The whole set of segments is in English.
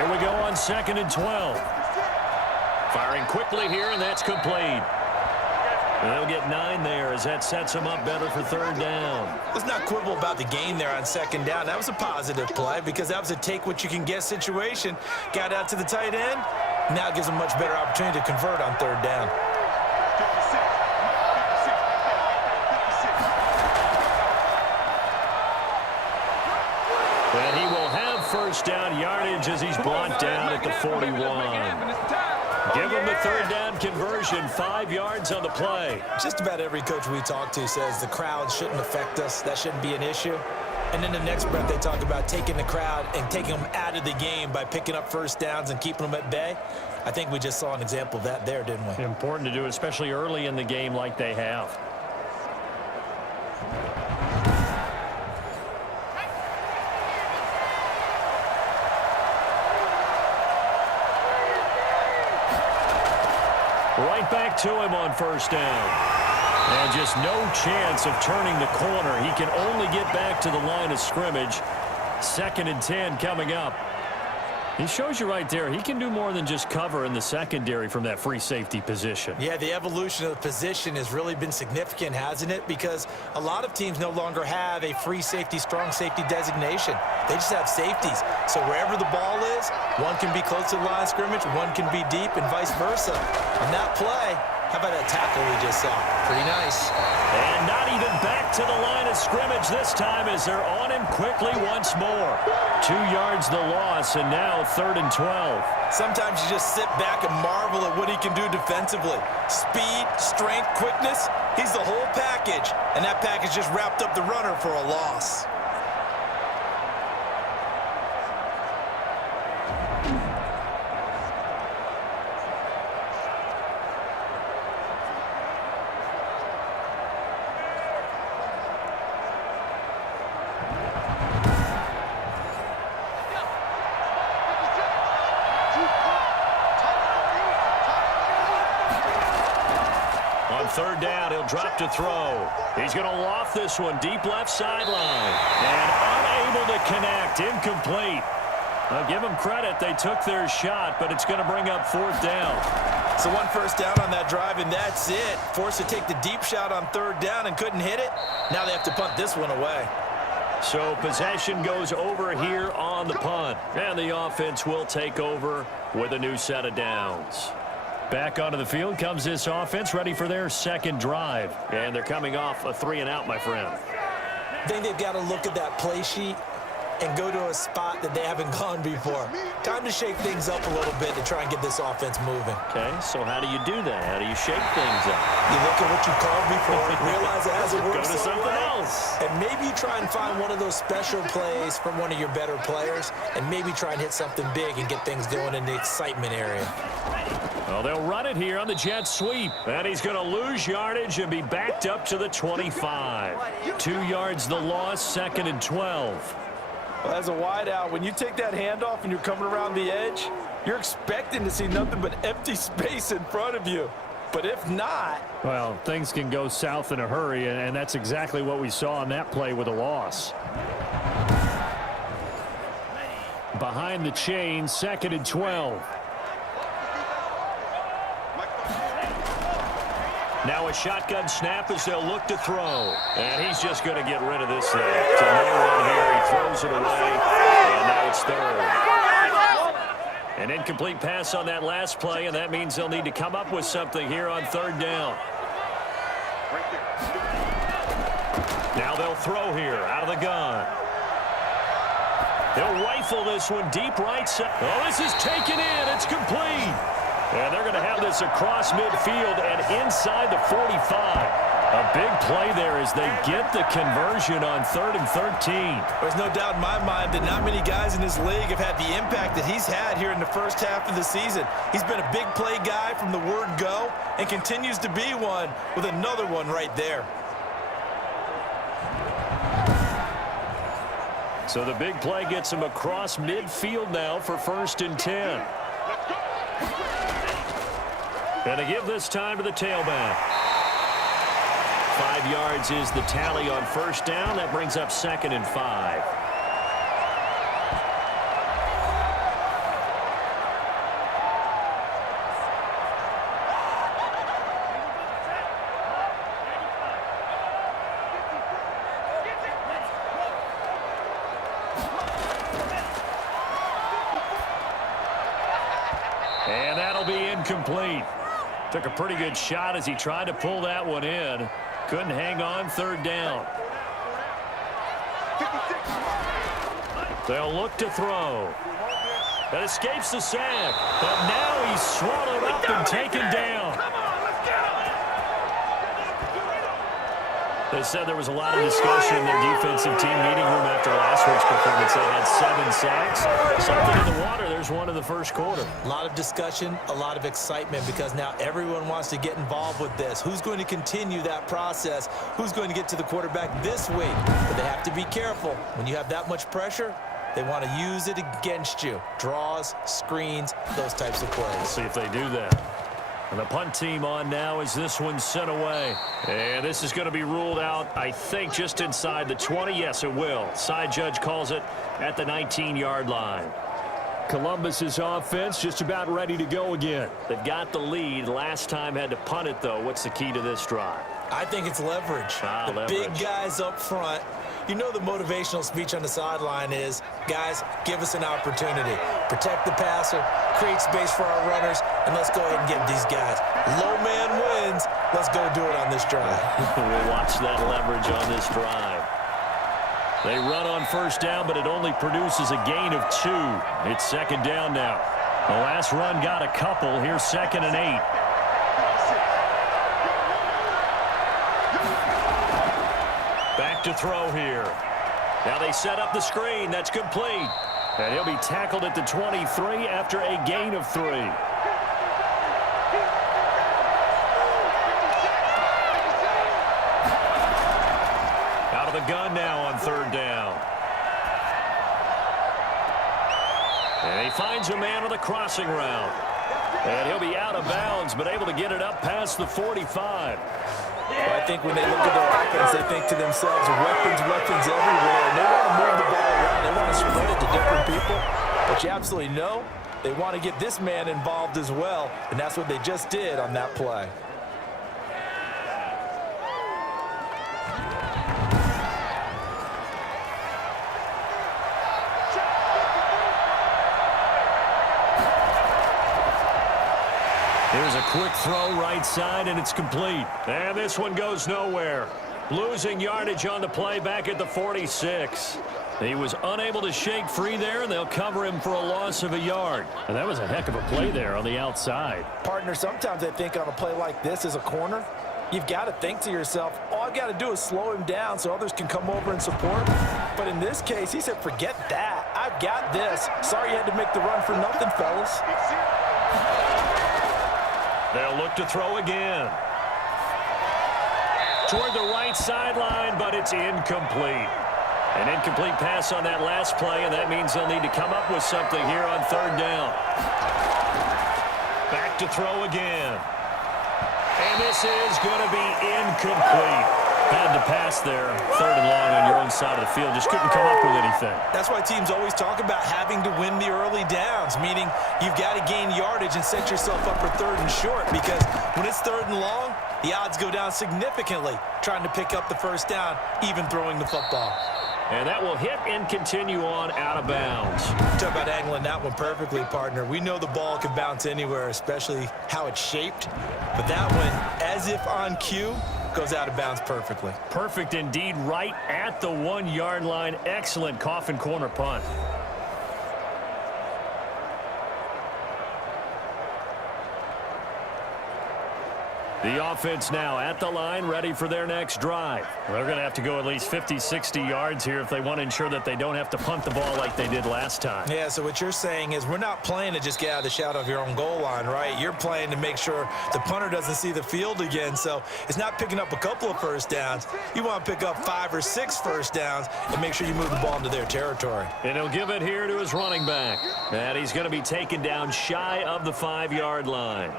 Here we go on 2nd and 12. Firing quickly here, and that's complete. They'll get 9 there as that sets them up better for 3rd down. Let's not quibble about the gain there on 2nd down. That was a positive play because that was a take-what-you-can-get situation. Got out to the tight end. Now it gives them a much better opportunity to convert on 3rd down. And he will have 1st down yardage as he's brought down at the 41. Give him the 3rd down conversion, 5 yards on the play. Just about every coach we talk to says the crowd shouldn't affect us. That shouldn't be an issue. And in the next breath, they talk about taking the crowd and taking them out of the game by picking up 1st downs and keeping them at bay. I think we just saw an example of that there, didn't we? Important to do, especially early in the game like they have. Right back to him on 1st down. And just no chance of turning the corner. He can only get back to the line of scrimmage. 2nd and 10 coming up. He shows you right there, he can do more than just cover in the secondary from that free safety position. Yeah, the evolution of the position has really been significant, hasn't it? Because a lot of teams no longer have a free safety, strong safety designation. They just have safeties. So wherever the ball is, one can be close to the line of scrimmage, one can be deep, and vice versa. On that play, how about that tackle we just saw? Pretty nice. And not even back to the line of scrimmage this time as they're on him quickly once more. 2 yards the loss, and now 3rd and 12. Sometimes you just sit back and marvel at what he can do defensively. Speed, strength, quickness, he's the whole package. And that package just wrapped up the runner for a loss. On 3rd down, he'll drop to throw. He's going to loft this one deep left sideline. And unable to connect, incomplete. I'll give them credit. They took their shot, but it's going to bring up 4th down. So 1 first down on that drive, and that's it. Forced to take the deep shot on 3rd down and couldn't hit it. Now they have to punt this one away. So possession goes over here on the punt. And the offense will take over with a new set of downs. Back onto the field comes this offense, ready for their 2nd drive. And they're coming off a 3-and-out, my friend. I think they've got to look at that play sheet and go to a spot that they haven't gone before. Time to shake things up a little bit to try and get this offense moving. Okay, so how do you do that? How do you shake things up? You look at what you called before and realize it hasn't worked. Go to something else. And maybe you try and find one of those special plays from one of your better players, and maybe try and hit something big and get things going in the excitement area. Well, they'll run it here on the jet sweep. And he's going to lose yardage and be backed up to the 25. 2 yards the loss, 2nd and 12. Well, as a wideout, when you take that handoff and you're coming around the edge, you're expecting to see nothing but empty space in front of you. But if not... Well, things can go south in a hurry, and that's exactly what we saw on that play with a loss. Behind the chain, 2nd and 12. Now a shotgun snap as they'll look to throw. And he's just going to get rid of this thing. To no one here. He throws it away. And now it's 3rd. An incomplete pass on that last play, and that means they'll need to come up with something here on 3rd down. Now they'll throw here out of the gun. They'll rifle this one deep right side. Oh, this is taken in. It's complete. And they're going to have this across midfield and inside the 45. A big play there as they get the conversion on 3rd and 13. There's no doubt in my mind that not many guys in this league have had the impact that he's had here in the first half of the season. He's been a big play guy from the word go and continues to be one with another one right there. So the big play gets him across midfield now for 1st and 10. And to give this time to the tailback. 5 yards is the tally on 1st down. That brings up 2nd and 5. incomplete. Took a pretty good shot as he tried to pull that one in. Couldn't hang on, third down. They'll look to throw. That escapes the sack, but now he's swallowed up and taken down. They said there was a lot of discussion in their defensive team meeting room after last week's performance. They had 7 sacks. Something in the water. There's one in the first quarter. A lot of discussion, a lot of excitement, because now everyone wants to get involved with this. Who's going to continue that process? Who's going to get to the quarterback this week? But they have to be careful. When you have that much pressure, they want to use it against you. Draws, screens, those types of plays. We'll see if they do that. And the punt team on now as this one's sent away. And this is going to be ruled out, I think, just inside the 20. Yes, it will. Side judge calls it at the 19-yard line. Columbus's offense just about ready to go again. They've got the lead. Last time had to punt it, though. What's the key to this drive? I think it's leverage. The big guys up front. You know the motivational speech on the sideline is, guys, give us an opportunity. Protect the passer, create space for our runners, and let's go ahead and get these guys. Low man wins. Let's go do it on this drive. We'll watch that leverage on this drive. They run on first down, but it only produces a gain of 2. It's second down now. The last run got a couple. Here's 2nd and 8. Back to throw here. Now they set up the screen. That's complete. And he'll be tackled at the 23 after a gain of 3. Out of the gun now on third down. And he finds a man on the crossing route. And he'll be out of bounds, but able to get it up past the 45. Well, I think when they look at their offense, they think to themselves, weapons everywhere. And they want to move the ball around. They want to spread it to different people. But you absolutely know they want to get this man involved as well. And that's what they just did on that play. Here's a quick throw right side, and it's complete. And this one goes nowhere. Losing yardage on the play back at the 46. He was unable to shake free there, and they'll cover him for a loss of a yard. And that was a heck of a play there on the outside. Partner, sometimes I think on a play like this as a corner, you've got to think to yourself, all I've got to do is slow him down so others can come over and support. But in this case, he said, forget that. I've got this. Sorry you had to make the run for nothing, fellas. They'll look to throw again. Toward the right sideline, but it's incomplete. An incomplete pass on that last play, and that means they'll need to come up with something here on third down. Back to throw again. And this is going to be incomplete. Had to pass there, third and long on your own side of the field. Just couldn't come up with anything. That's why teams always talk about having to win the early downs, meaning you've got to gain yardage and set yourself up for third and short, because when it's third and long, the odds go down significantly trying to pick up the first down, even throwing the football. And that will hit and continue on out of bounds. Talk about angling that one perfectly, partner. We know the ball can bounce anywhere, especially how it's shaped. But that one, as if on cue, goes out of bounds perfectly. Perfect indeed, right at the 1-yard line. Excellent coffin corner punt. The offense now at the line, ready for their next drive. They're going to have to go at least 50, 60 yards here if they want to ensure that they don't have to punt the ball like they did last time. Yeah, so what you're saying is we're not playing to just get out of the shadow of your own goal line, right? You're playing to make sure the punter doesn't see the field again. So it's not picking up a couple of first downs. You want to pick up 5 or 6 first downs and make sure you move the ball into their territory. And he'll give it here to his running back. And he's going to be taken down shy of the 5-yard line.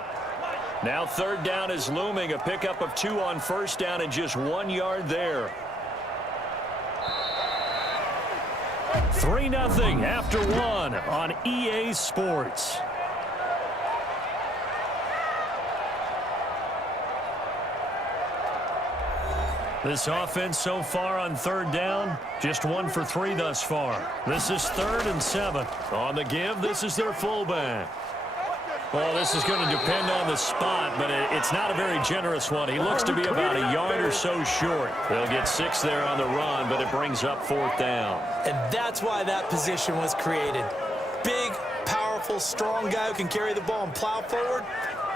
Now third down is looming, a pickup of 2 on first down and just 1 yard there. 3-0 after 1 on EA Sports. This offense so far on third down, just 1 for 3 thus far. This is 3rd and 7. On the give, this is their fullback. Well, this is going to depend on the spot, but it's not a very generous one. He looks to be about a yard or so short. They'll get 6 there on the run, but it brings up 4th down. And that's why that position was created. Big, powerful, strong guy who can carry the ball and plow forward.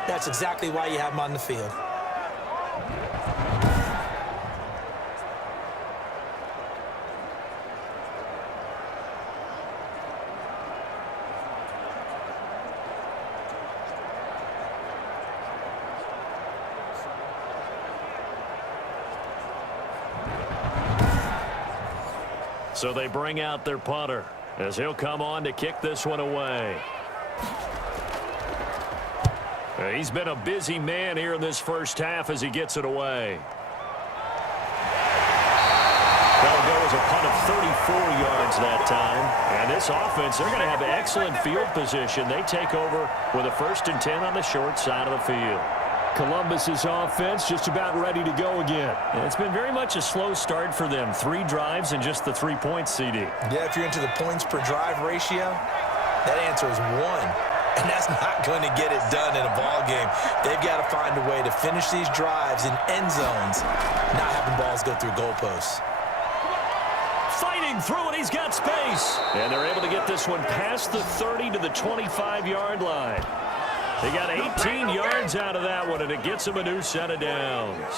That's exactly why you have him on the field. So they bring out their punter as he'll come on to kick this one away. He's been a busy man here in this first half as he gets it away. That'll go as a punt of 34 yards that time. And this offense, they're going to have excellent field position. They take over with a 1st and 10 on the short side of the field. Columbus's offense just about ready to go again. And it's been very much a slow start for them. 3 drives and just the 3 points, CD. Yeah, if you're into the points per drive ratio, that answer is 1. And that's not going to get it done in a ball game. They've got to find a way to finish these drives in end zones, not having balls go through goalposts. Fighting through it, he's got space. And they're able to get this one past the 30 to the 25-yard line. They got 18 yards out of that one, and it gets him a new set of downs.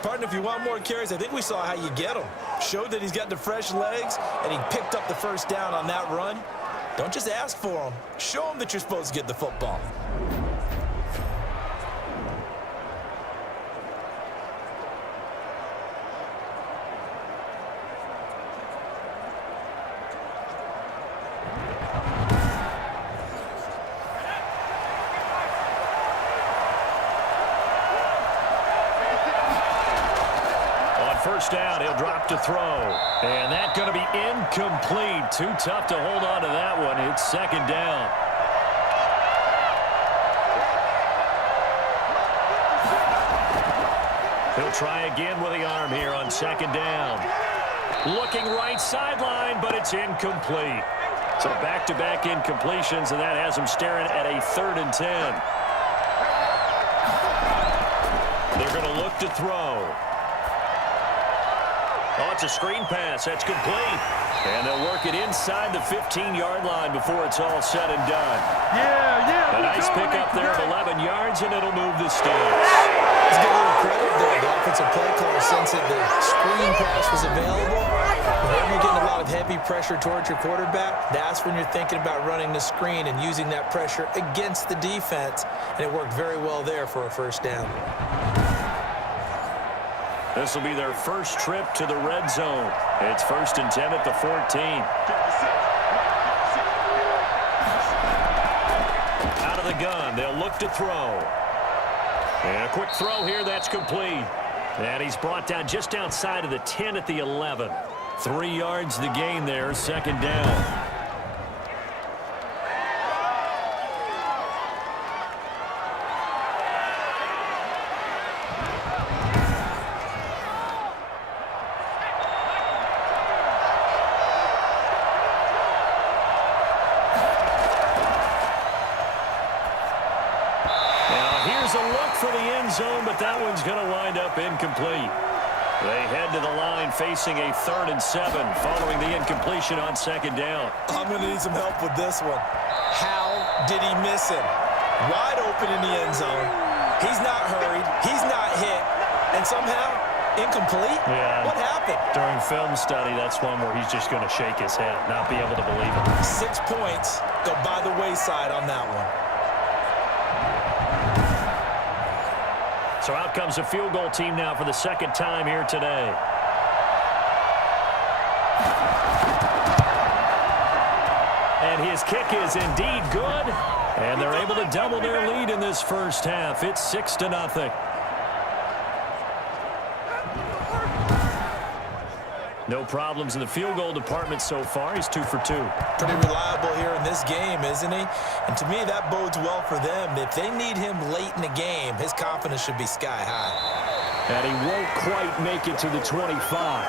Partner, if you want more carries, I think we saw how you get him. Showed that he's got the fresh legs, and he picked up the 1st down on that run. Don't just ask for him. Show him that you're supposed to get the football. First down, he'll drop to throw. And that's going to be incomplete. Too tough to hold on to that one. It's 2nd down. He'll try again with the arm here on 2nd down. Looking right sideline, but it's incomplete. So back-to-back incompletions, and that has him staring at a 3rd and 10. They're going to look to throw. Oh, it's a screen pass. That's complete. And they'll work it inside the 15-yard line before it's all said and done. Yeah. A nice pickup there of 11 yards, and it'll move the sticks. Let's give a little credit there. The offensive play caller sensed that the screen pass was available. Whenever you're getting a lot of heavy pressure towards your quarterback, that's when you're thinking about running the screen and using that pressure against the defense. And it worked very well there for a 1st down. This will be their first trip to the red zone. It's 1st and 10 at the 14. Out of the gun, they'll look to throw. And a quick throw here, that's complete. And he's brought down just outside of the 10 at the 11. 3 yards the gain there, 2nd down. Zone, but that one's going to wind up incomplete. They head to the line facing a 3rd and 7 following the incompletion on 2nd down. I'm going to need some help with this one. How did he miss him? Wide open in the end zone. He's not hurried. He's not hit. And somehow, incomplete? Yeah. What happened? During film study, that's one where he's just going to shake his head, not be able to believe it. 6 points go by the wayside on that one. So out comes a field goal team now for the 2nd time here today. And his kick is indeed good. And they're able to double their lead in this first half. It's 6-0. No problems in the field goal department so far. He's 2 for 2. Pretty reliable here in this game, isn't he? And to me, that bodes well for them. If they need him late in the game, his confidence should be sky high. And he won't quite make it to the 25.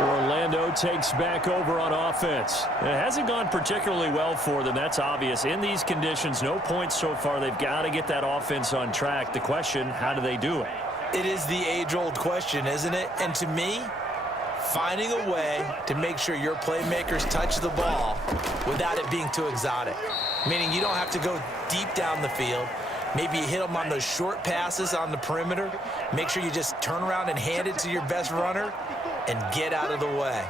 Orlando takes back over on offense. It hasn't gone particularly well for them. That's obvious. In these conditions, no points so far. They've got to get that offense on track. The question, how do they do it? It is the age-old question, isn't it? And to me, finding a way to make sure your playmakers touch the ball without it being too exotic. Meaning you don't have to go deep down the field. Maybe you hit them on those short passes on the perimeter. Make sure you just turn around and hand it to your best runner and get out of the way.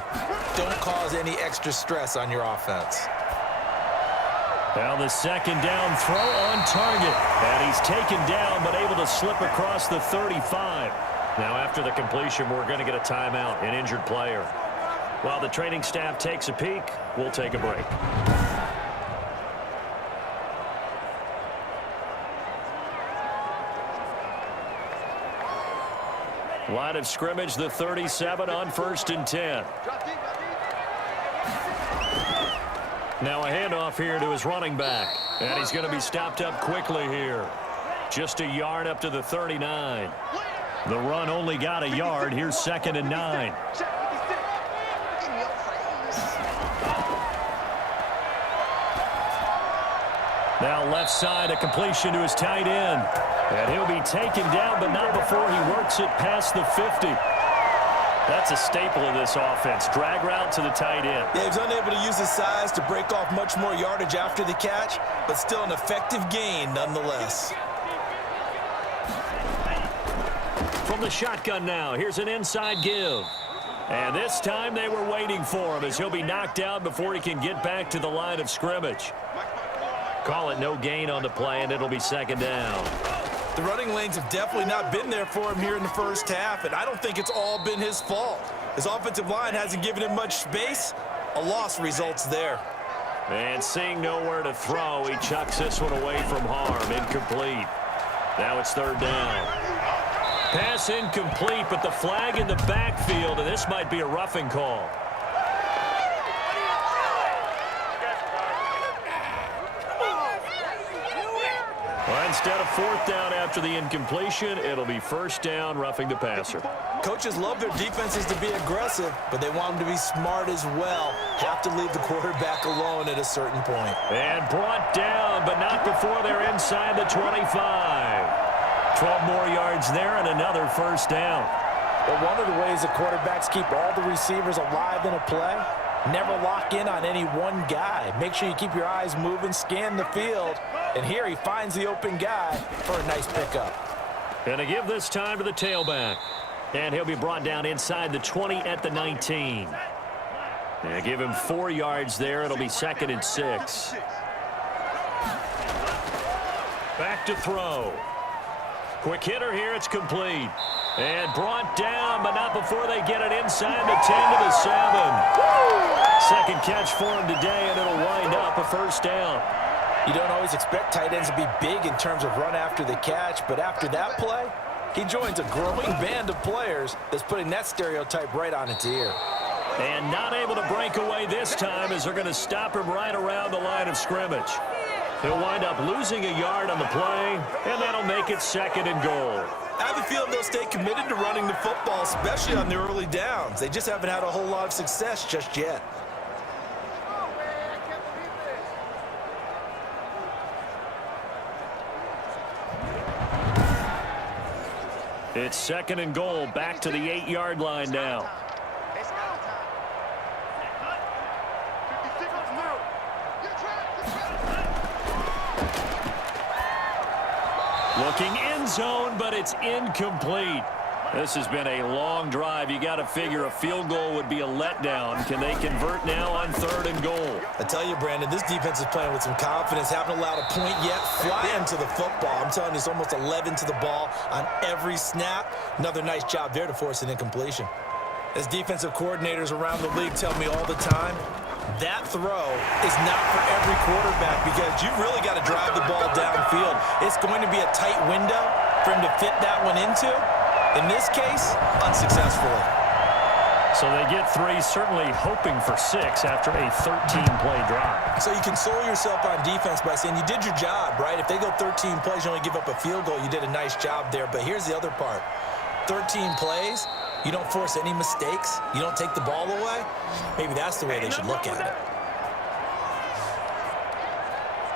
Don't cause any extra stress on your offense. Now the second down throw on target. And he's taken down but able to slip across the 35. Now after the completion, we're going to get a timeout, an injured player. While the training staff takes a peek, we'll take a break. Line of scrimmage, the 37 on 1st and 10. Now a handoff here to his running back. And he's going to be stopped up quickly here. Just a yard up to the 39. The run only got a yard. Here's 2nd and 9. Now left side, a completion to his tight end. And he'll be taken down, but not before he works it past the 50. That's a staple of this offense. Drag route to the tight end. Yeah, he was unable to use his size to break off much more yardage after the catch, but still an effective gain nonetheless. From the shotgun now, here's an inside give. And this time they were waiting for him as he'll be knocked down before he can get back to the line of scrimmage. Call it no gain on the play, and it'll be 2nd down. The running lanes have definitely not been there for him here in the first half, and I don't think it's all been his fault. His offensive line hasn't given him much space. A loss results there. And seeing nowhere to throw, he chucks this one away from harm. Incomplete. Now it's 3rd down. Pass incomplete, but the flag in the backfield, and this might be a roughing call. Well, instead of 4th down after the incompletion, it'll be 1st down, roughing the passer. Coaches love their defenses to be aggressive, but they want them to be smart as well. Have to leave the quarterback alone at a certain point. And brought down, but not before they're inside the 25. 12 more yards there and another 1st down. But one of the ways the quarterbacks keep all the receivers alive in a play, never lock in on any one guy. Make sure you keep your eyes moving, scan the field. And here he finds the open guy for a nice pickup. Gonna give this time to the tailback. And he'll be brought down inside the 20 at the 19. And give him 4 yards there. It'll be 2nd and 6. Back to throw. Quick hitter here. It's complete. And brought down, but not before they get it inside the 10 to the 7. Second catch for him today, and it'll wind up a 1st down. You don't always expect tight ends to be big in terms of run after the catch, but after that play, he joins a growing band of players that's putting that stereotype right on its ear. And not able to break away this time as they're going to stop him right around the line of scrimmage. He'll wind up losing a yard on the play, and that'll make it 2nd and goal. I have a feeling they'll stay committed to running the football, especially on the early downs. They just haven't had a whole lot of success just yet. It's 2nd and goal, back to the 8-yard line now. Looking end zone, but it's incomplete. This has been a long drive. You got to figure a field goal would be a letdown. Can they convert now on 3rd and goal? I tell you, Brandon, this defense is playing with some confidence. Haven't allowed a point yet. Flying to the football. I'm telling you, it's almost 11 to the ball on every snap. Another nice job there to force an incompletion. As defensive coordinators around the league tell me all the time, that throw is not for every quarterback because you've really got to drive the ball downfield. It's going to be a tight window for him to fit that one into. In this case, unsuccessfully. So they get 3, certainly hoping for 6 after a 13-play drive. So you console yourself on defense by saying you did your job, right? If they go 13 plays, you only give up a field goal, you did a nice job there. But here's the other part. 13 plays, You don't force any mistakes. You don't take the ball away. Maybe that's the way they should look at it.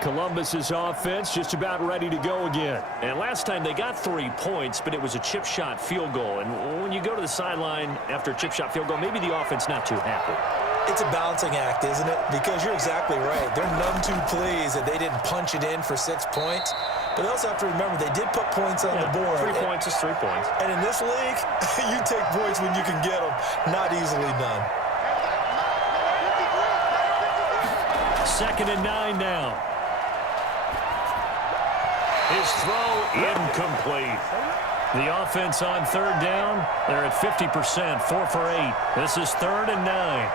Columbus's offense just about ready to go again. And last time they got 3 points, but it was a chip shot field goal. And when you go to the sideline after a chip shot field goal, maybe the offense not too happy. It's a balancing act, isn't it? Because you're exactly right. They're none too pleased that they didn't punch it in for 6 points. But they also have to remember they did put points on the board. 3 points is 3 points. And in this league, you take points when you can get them. Not easily done. 2nd and 9 now. His throw incomplete. The offense on 3rd down. They're at 50%, 4 for 8. This is 3rd and 9.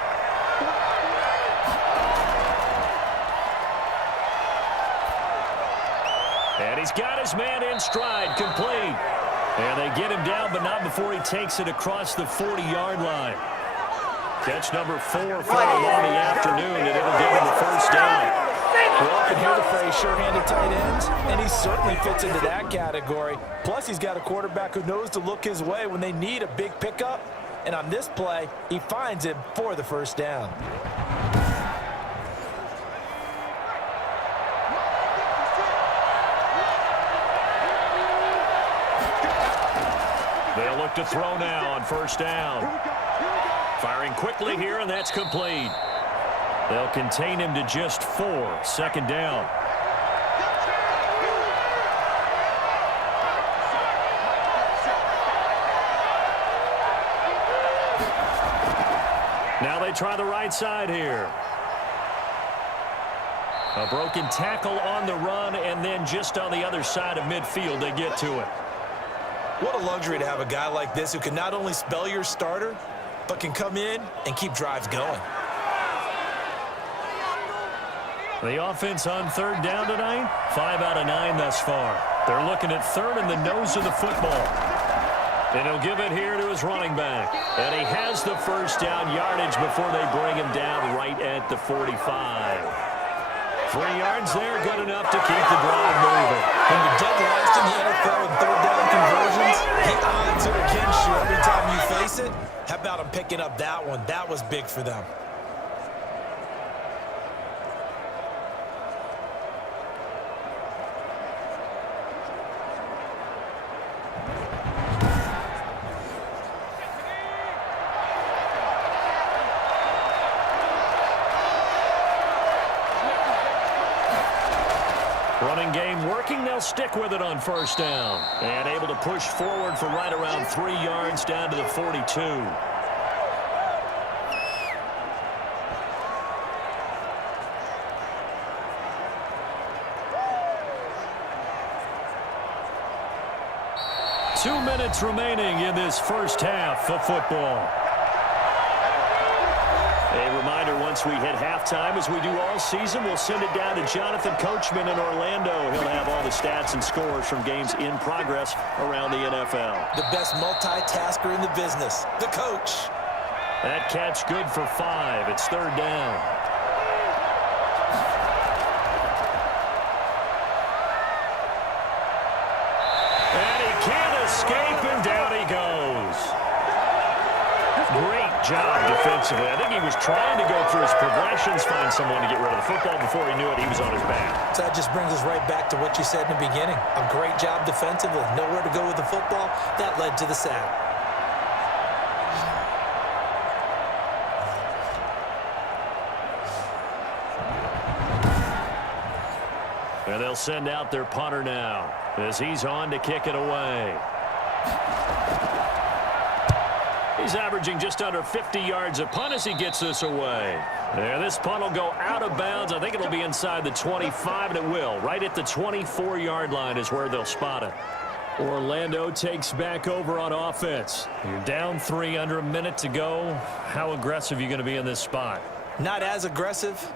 And he's got his man in stride, complete. And they get him down, but not before he takes it across the 40-yard line. Catch number 4 for him on the afternoon, and it'll give him the first down. We often hear the phrase sure-handed tight ends, and he certainly fits into that category. Plus, he's got a quarterback who knows to look his way when they need a big pickup. And on this play, he finds him for the first down. They'll look to throw now on 1st down. Firing quickly here, and that's complete. They'll contain him to just 4. 2nd down. Now they try the right side here. A broken tackle on the run, and then just on the other side of midfield, they get to it. What a luxury to have a guy like this who can not only spell your starter, but can come in and keep drives going. The offense on 3rd down tonight, 5 out of 9 thus far. They're looking at 3rd in the nose of the football. And he'll give it here to his running back. And he has the first down yardage before they bring him down right at the 45. 3 yards there, good enough to keep the drive moving. When you're dead last in the NFL in 3rd down conversions, the odds are against you every time you face it. How about him picking up that one? That was big for them. Running game working, they'll stick with it on 1st down. And able to push forward for right around 3 yards down to the 42. Two minutes remaining in this first half of football. A reminder, once we hit halftime, as we do all season, we'll send it down to Jonathan Coachman in Orlando. He'll have all the stats and scores from games in progress around the NFL. The best multitasker in the business, the coach. That catch good for 5. It's 3rd down. And he can't escape, and down he goes. Great job defensively. I think he was trying to go through his progressions, find someone to get rid of the football. Before he knew it, he was on his back. So that just brings us right back to what you said in the beginning. A great job defensively. Nowhere to go with the football. That led to the sack. And they'll send out their punter now as he's on to kick it away. He's averaging just under 50 yards a punt as he gets this away. And this punt will go out of bounds. I think it'll be inside the 25, and it will. Right at the 24-yard line is where they'll spot it. Orlando takes back over on offense. You're down 3 under a minute to go. How aggressive are you going to be in this spot? Not as aggressive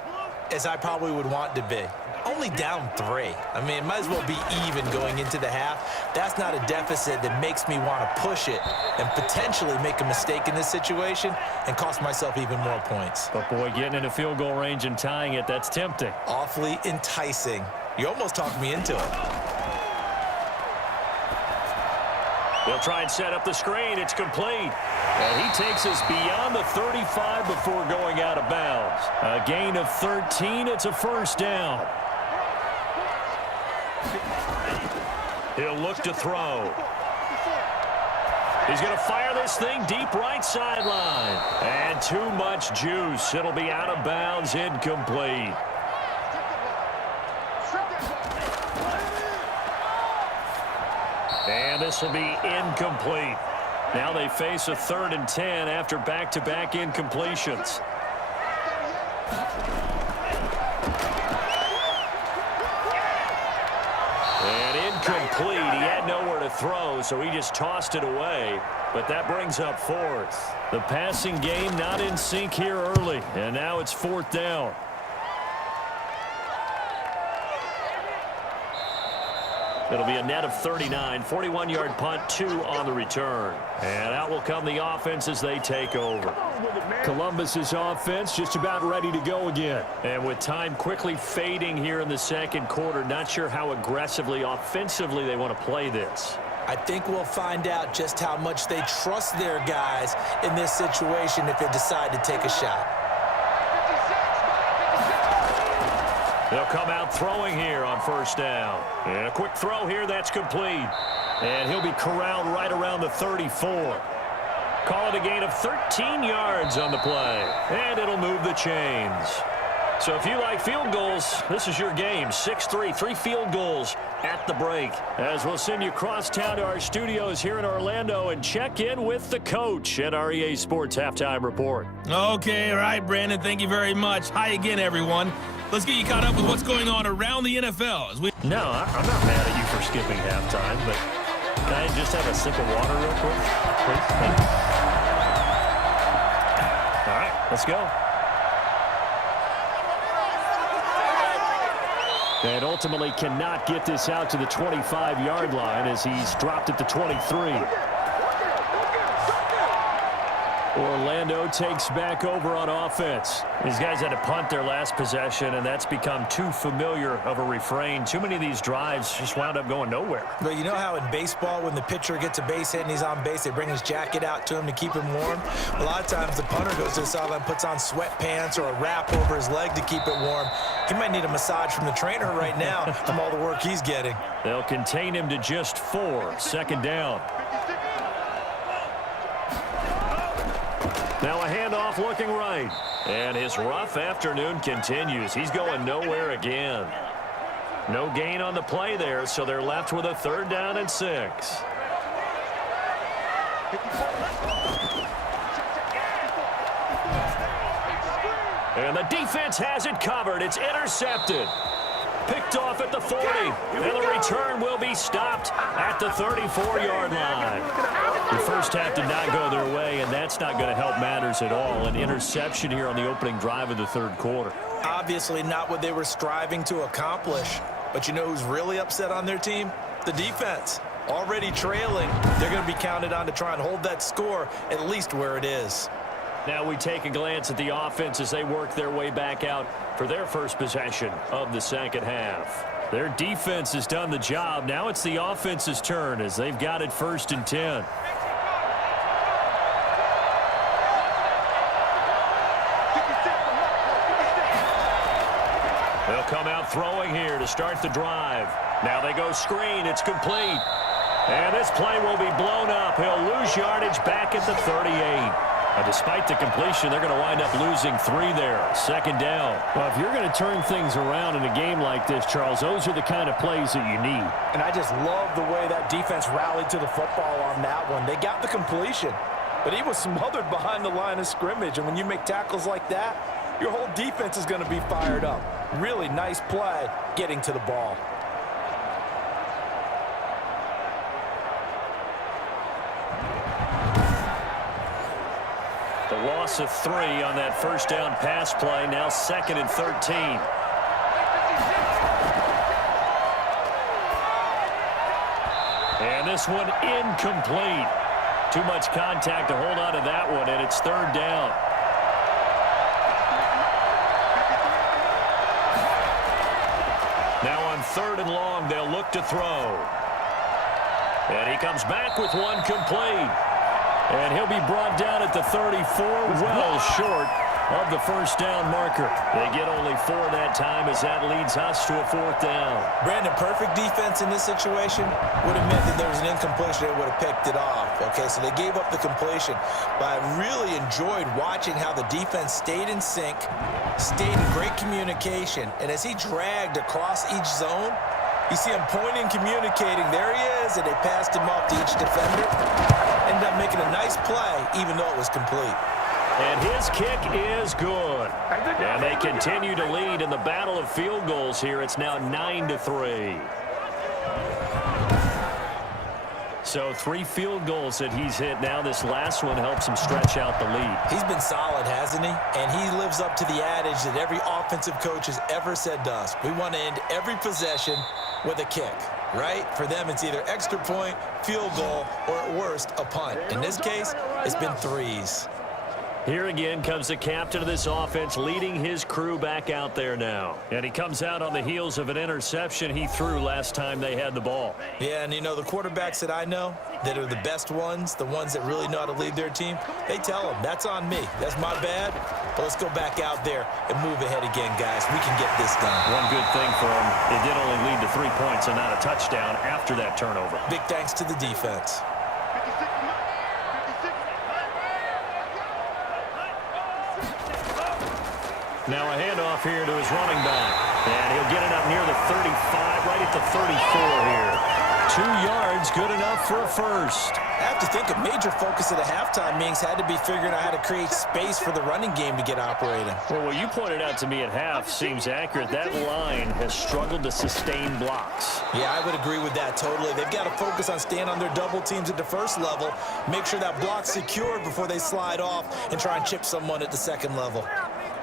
as I probably would want to be. Only down 3. I mean, it might as well be even going into the half. That's not a deficit that makes me want to push it and potentially make a mistake in this situation and cost myself even more points. But, boy, getting into field goal range and tying it, that's tempting. Awfully enticing. You almost talked me into it. They'll try and set up the screen. It's complete. And he takes us beyond the 35 before going out of bounds. A gain of 13. It's a first down. He'll look to throw. He's going to fire this thing deep right sideline. And too much juice. It'll be out of bounds, incomplete. And this will be incomplete. Now they face a 3rd and 10 after back-to-back incompletions. And incomplete. He had nowhere to throw, so he just tossed it away. But that brings up 4th. The passing game not in sync here early, and now it's 4th down. It'll be a net of 39, 41-yard punt, 2 on the return. And out will come the offense as they take over. Columbus's offense just about ready to go again. And with time quickly fading here in the second quarter, not sure how aggressively, offensively they want to play this. I think we'll find out just how much they trust their guys in this situation if they decide to take a shot. They'll come out throwing here on first down. And a quick throw here, that's complete. And he'll be corralled right around the 34. Call it a gain of 13 yards on the play. And it'll move the chains. So if you like field goals, this is your game. 6-3, 3 field goals at the break. As we'll send you across town to our studios here in Orlando and check in with the coach at our EA Sports Halftime Report. Okay, all right, Brandon, thank you very much. Hi again, everyone. Let's get you caught up with what's going on around the NFL. No, I'm not mad at you for skipping halftime, but can I just have a sip of water real quick, please? Thank you. All right, let's go. And ultimately cannot get this out to the 25-yard line as he's dropped at the 23. Orlando takes back over on offense. These guys had to punt their last possession, and that's become too familiar of a refrain. Too many of these drives just wound up going nowhere. But you know how in baseball, when the pitcher gets a base hit and he's on base, they bring his jacket out to him to keep him warm? A lot of times the punter goes to the sideline, puts on sweatpants or a wrap over his leg to keep it warm. He might need a massage from the trainer right now from all the work he's getting. They'll contain him to just 4. Second down. Now a handoff looking right. And his rough afternoon continues. He's going nowhere again. No gain on the play there, so they're left with a 3rd down and 6. And the defense has it covered. It's intercepted. Picked off at the 40. And the return will be stopped at the 34-yard line. The first half did not go their way, and that's not going to help matters at all. An interception here on the opening drive of the 3rd quarter. Obviously not what they were striving to accomplish. But you know who's really upset on their team? The defense. Already trailing. They're going to be counted on to try and hold that score at least where it is. Now we take a glance at the offense as they work their way back out for their first possession of the second half. Their defense has done the job. Now it's the offense's turn as they've got it 1st and 10. They'll come out throwing here to start the drive. Now they go screen. It's complete. And this play will be blown up. He'll lose yardage back at the 38. Despite the completion, they're going to wind up losing 3 there. Second down. Well, if you're going to turn things around in a game like this, Charles, those are the kind of plays that you need. And I just love the way that defense rallied to the football on that one. They got the completion, but he was smothered behind the line of scrimmage. And when you make tackles like that, your whole defense is going to be fired up. Really nice play getting to the ball. The loss of 3 on that first down pass play. Now 2nd and 13. And this one incomplete. Too much contact to hold on to that one, and it's 3rd down. Now on 3rd and long, they'll look to throw. And he comes back with one complete. And he'll be brought down at the 34, well short of the first down marker. They get only 4 that time as that leads us to a 4th down. Brandon, perfect defense in this situation would have meant that there was an incompletion. They would have picked it off. Okay, so they gave up the completion. But I really enjoyed watching how the defense stayed in sync, stayed in great communication. And as he dragged across each zone, you see him pointing, communicating. There he is, and they passed him off to each defender. Ended up making a nice play, even though it was complete. And his kick is good. And they continue to lead in the battle of field goals here. It's now 9-3. So 3 field goals that he's hit now. This last one helps him stretch out the lead. He's been solid, hasn't he? And he lives up to the adage that every offensive coach has ever said to us. We want to end every possession with a kick, right? For them, it's either extra point, field goal, or at worst, a punt. In this case, it's been 3s. Here again comes the captain of this offense, leading his crew back out there now. And he comes out on the heels of an interception he threw last time they had the ball. Yeah, and you know, the quarterbacks that I know that are the best ones, the ones that really know how to lead their team, they tell them, that's on me. That's my bad. But let's go back out there and move ahead again, guys. We can get this done. One good thing for him, it did only lead to 3 points and not a touchdown after that turnover. Big thanks to the defense. Now a handoff here to his running back. And he'll get it up near the 35, right at the 34 here. 2 yards, good enough for a first. I have to think a major focus of the halftime meetings had to be figuring out how to create space for the running game to get operating. Well, what you pointed out to me at half seems accurate. That line has struggled to sustain blocks. Yeah, I would agree with that totally. They've got to focus on staying on their double teams at the first level, make sure that block's secured before they slide off and try and chip someone at the second level.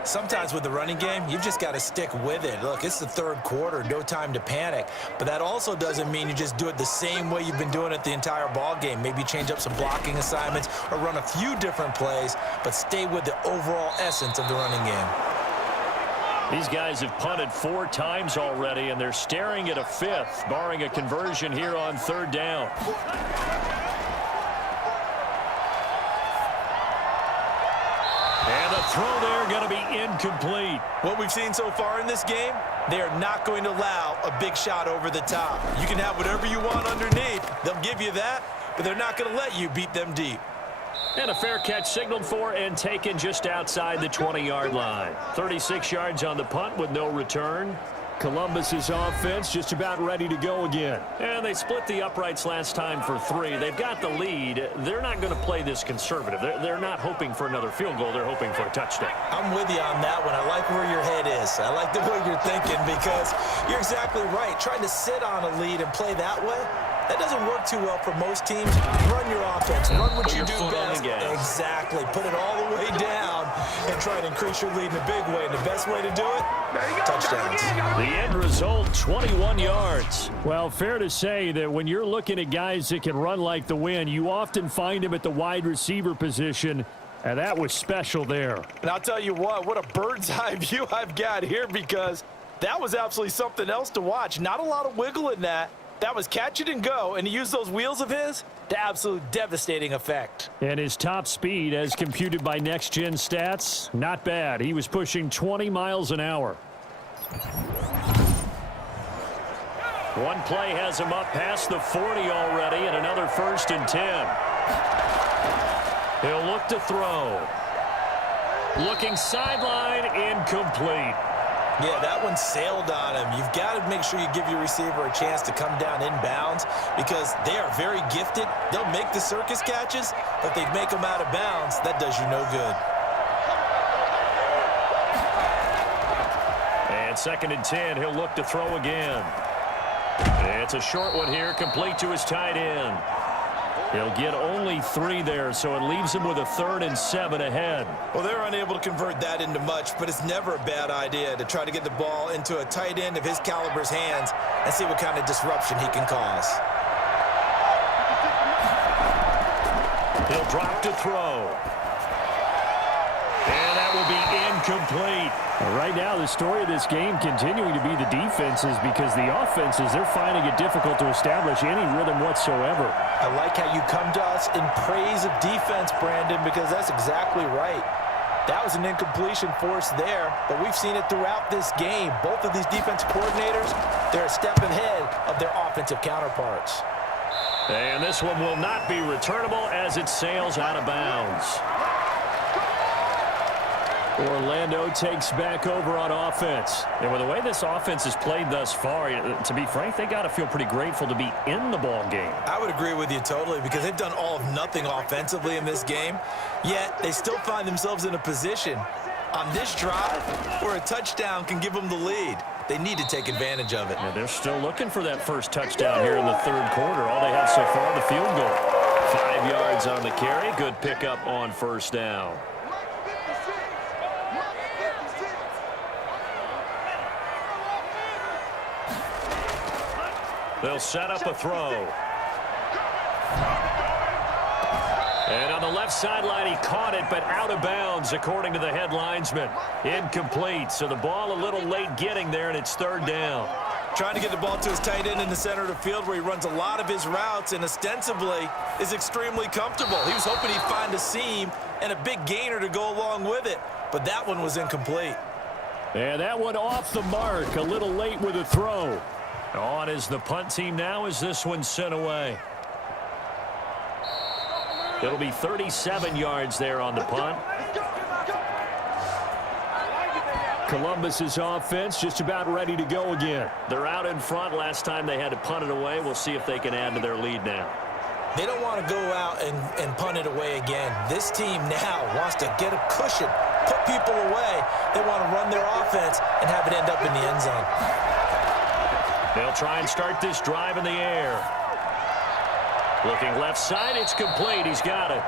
Sometimes with the running game, you've just got to stick with it. Look, it's the 3rd quarter, no time to panic. But that also doesn't mean you just do it the same way you've been doing it the entire ball game. Maybe change up some blocking assignments or run a few different plays, but stay with the overall essence of the running game. These guys have punted 4 times already, and they're staring at a 5th, barring a conversion here on 3rd down. And the throw there going to be incomplete. What we've seen so far in this game, they are not going to allow a big shot over the top. You can have whatever you want underneath. They'll give you that, but they're not going to let you beat them deep. And a fair catch signaled for and taken just outside the 20-yard line. 36 yards on the punt with no return. Columbus's offense just about ready to go again. And they split the uprights last time for 3. They've got the lead. They're not going to play this conservative. They're not hoping for another field goal. They're hoping for a touchdown. I'm with you on that one. I like where your head is. I like the way you're thinking because you're exactly right. Trying to sit on a lead and play that way, that doesn't work too well for most teams. Run your offense. Run what you do best. Exactly. Put it all the way down and try to increase your lead in a big way. And the best way to do it, touchdowns. The end result, 21 yards. Well, fair to say that when you're looking at guys that can run like the wind, you often find them at the wide receiver position. And that was special there. And I'll tell you what a bird's eye view I've got here because that was absolutely something else to watch. Not a lot of wiggle in that. That was catch it and go, and he used those wheels of his to absolute devastating effect. And his top speed, as computed by Next Gen Stats, not bad. He was pushing 20 miles an hour. One play has him up past the 40 already, and another 1st and 10. He'll look to throw. Looking sideline, incomplete. Yeah, that one sailed on him. You've got to make sure you give your receiver a chance to come down inbounds because they are very gifted. They'll make the circus catches, but they make them out of bounds. That does you no good. And 2nd and 10, he'll look to throw again. It's a short one here, complete to his tight end. He'll get only 3 there, so it leaves him with a 3rd and 7 ahead. Well, they're unable to convert that into much, but it's never a bad idea to try to get the ball into a tight end of his caliber's hands and see what kind of disruption he can cause. He'll drop to throw. And that will be incomplete. Right now, the story of this game continuing to be the defenses, because the offenses, they're finding it difficult to establish any rhythm whatsoever. I like how you come to us in praise of defense, Brandon, because that's exactly right. That was an incompletion forced there, but we've seen it throughout this game. Both of these defense coordinators, they're a step ahead of their offensive counterparts. And this one will not be returnable as it sails out of bounds. Orlando takes back over on offense. And with the way this offense has played thus far, to be frank, they got to feel pretty grateful to be in the ball game. I would agree with you totally, because they've done all of nothing offensively in this game, yet they still find themselves in a position on this drive where a touchdown can give them the lead. They need to take advantage of it. Yeah, they're still looking for that first touchdown here in the third quarter. All they have so far, the field goal. 5 yards on the carry. Good pickup on first down. They'll set up a throw. And on the left sideline, he caught it, but out of bounds, according to the head linesman. Incomplete, so the ball a little late getting there, and it's third down. Trying to get the ball to his tight end in the center of the field where he runs a lot of his routes and ostensibly is extremely comfortable. He was hoping he'd find a seam and a big gainer to go along with it, but that one was incomplete. And that one off the mark, a little late with a throw. On is the punt team now as this one's sent away. It'll be 37 yards there on the punt. Columbus's offense just about ready to go again. They're out in front. Last time they had to punt it away. We'll see if they can add to their lead now. They don't want to go out and punt it away again. This team now wants to get a cushion, put people away. They want to run their offense and have it end up in the end zone. They'll try and start this drive in the air. Looking left side, it's complete. He's got it.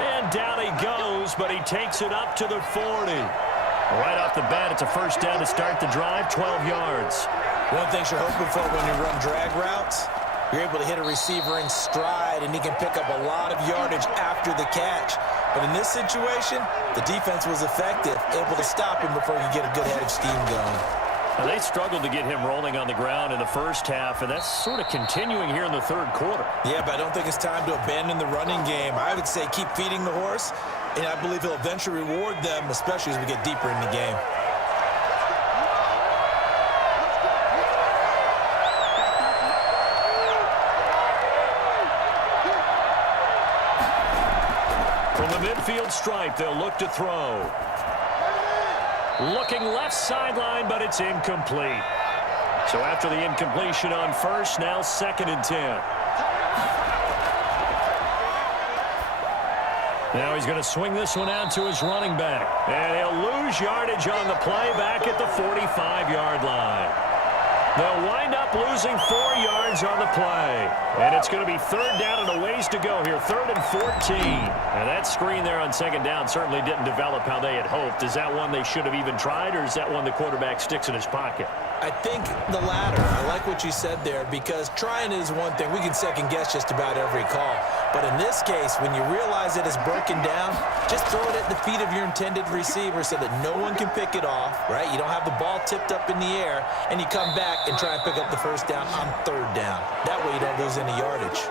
And down he goes, but he takes it up to the 40. Right off the bat, it's a first down to start the drive, 12 yards. One thing you're hoping for when you run drag routes, you're able to hit a receiver in stride, and he can pick up a lot of yardage after the catch. But in this situation, the defense was effective, able to stop him before he get a good head of steam going. Now, they struggled to get him rolling on the ground in the first half, and that's sort of continuing here in the third quarter. Yeah, but I don't think it's time to abandon the running game. I would say keep feeding the horse, and I believe he'll eventually reward them, especially as we get deeper in the game. From the midfield stripe, they'll look to throw. Looking left sideline, but it's incomplete. So after the incompletion on first, now 2nd and 10. Now he's going to swing this one out to his running back. And he'll lose yardage on the play back at the 45-yard line. They'll wind up losing 4 yards on the play. And it's going to be third down and a ways to go here. 3rd and 14. And that screen there on second down certainly didn't develop how they had hoped. Is that one they should have even tried, or is that one the quarterback sticks in his pocket? I think the latter. I like what you said there, because trying is one thing. We can second guess just about every call. But in this case, when you realize it is broken down, just throw it at the feet of your intended receiver so that no one can pick it off, right? You don't have the ball tipped up in the air, and you come back and try and pick up the first down on third down. That way you don't lose any yardage.